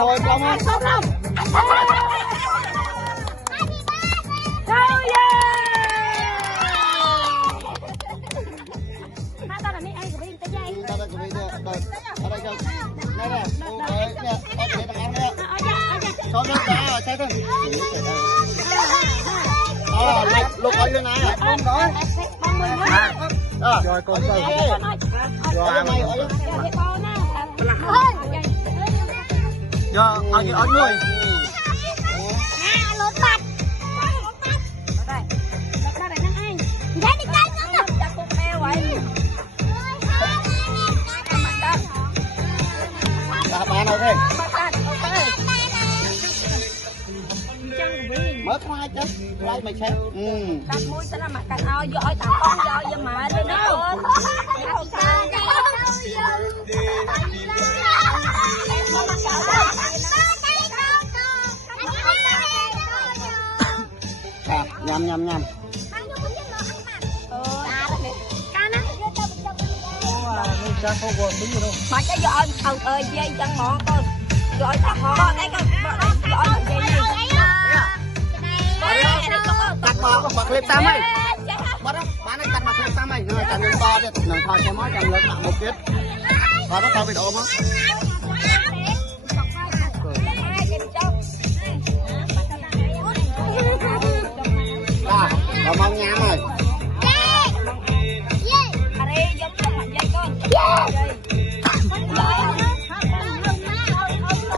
thôi không á. Lúc ở dưới này không nói. Rồi con rồi. Rồi ở người. Bạn nào đây? Mất hoa chứ. Đây mày xem. Cắt mũi sẽ là mặt cắt ao giỏi tao con giỏi giờ mà lên nó nhầm nhầm nhầm. mà cái giỏi ơi dây chân ngọn con giỏi ta họ đấy con giỏi dây gì cắt bạc clip tam ấy. Bắt đó, bán nó cắt bạc clip tam ấy. Rồi cắt lên to đi, nâng thôi cho mới cầm lên một kiếp. Rồi nó tao bị đổ mất. Rồi mong nha mà.